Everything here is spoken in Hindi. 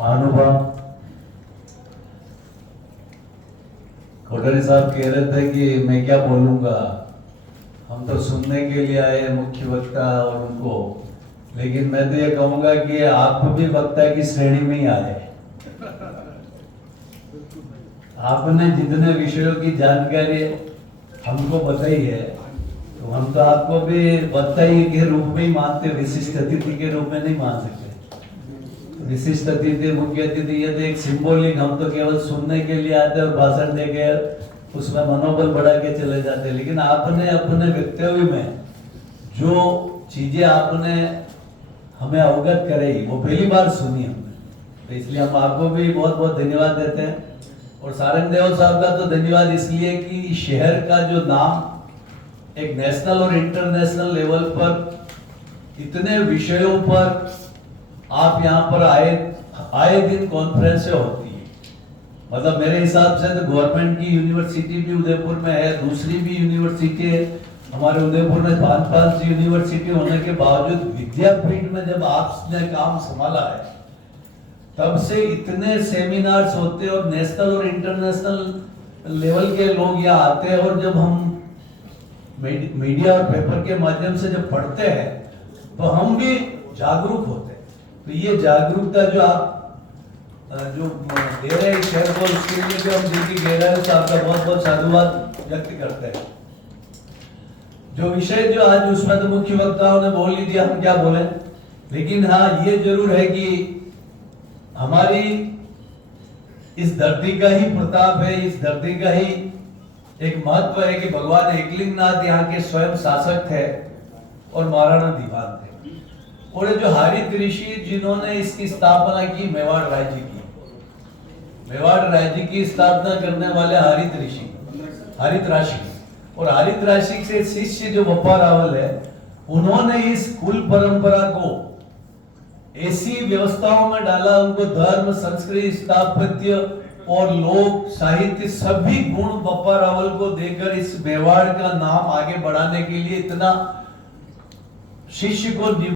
महानुभाव कोठारी साहब कह रहे थे कि मैं क्या बोलूंगा, हम तो सुनने के लिए आए मुख्य वक्ता और उनको, लेकिन मैं तो ये कहूंगा कि आप भी वक्ता की श्रेणी में ही आए। आपने जितने विषयों की जानकारी हमको बताई है, तो हम तो आपको भी वक्ता ही के रूप में ही मानते, विशिष्ट अतिथि के रूप में नहीं मान सकते। विशिष्ट अतिथि, मुख्य अतिथि, ये तो एक सिंबॉलिक, हम तो केवल सुनने के लिए आते और भाषण देके उसमें मनोबल बढ़ा के चले जाते। लेकिन आपने अपने वक्तव्य में जो चीजें आपने हमें अवगत कराई वो पहली बार सुनी हमने, तो इसलिए हम आपको भी बहुत बहुत धन्यवाद देते हैं। और सारंग देव साहब का तो धन्यवाद इसलिए कि शहर का जो नाम एक नेशनल और इंटरनेशनल लेवल पर इतने विषयों पर आप यहाँ पर आए दिन कॉन्फ्रेंस होती है। मतलब मेरे हिसाब से तो गवर्नमेंट की यूनिवर्सिटी भी उदयपुर में है, दूसरी भी यूनिवर्सिटी है। हमारे उदयपुर में 5 यूनिवर्सिटी होने के बावजूद विद्यापीठ में जब आपने काम संभाला है, तब से इतने सेमिनार्स होते और नेशनल और इंटरनेशनल लेवल के लोग यहाँ आते हैं। और जब हम मीडिया और पेपर के माध्यम से जब पढ़ते हैं तो हम भी जागरूक होते हैं। तो ये जागरूकता जो आप जो दे रहे हैं शहर को, उसके लिए भी हम दिल की गहराई से आपका बहुत बहुत साधुवाद व्यक्त करते हैं। जो विषय जो आज उसमें तो मुख्य वक्ताओं ने बोल ही दिया, हम क्या बोले। लेकिन हाँ, ये जरूर है कि हमारी इस धरती का ही प्रताप है, इस धरती का ही एक महत्व है कि भगवान एकलिंगनाथ यहाँ के स्वयं शासक थे और महाराणा दीवान थे। और जो हरित ऋषि जिन्होंने इसकी स्थापना की, मेवाड़ राज्य की, मेवाड़ राज्य की स्थापना करने वाले हरित ऋषि, हरित राशि, और हरित राशि से शिष्य जो बप्पा रावल है, उन्होंने इस कुल परंपरा को ऐसी व्यवस्थाओं में डाला, उनको धर्म, संस्कृति, स्थापत्य और लोक साहित्य सभी गुण बप्पा रावल को देकर इस मेवाड़ का नाम आगे बढ़ाने के लिए इतना शिष्य को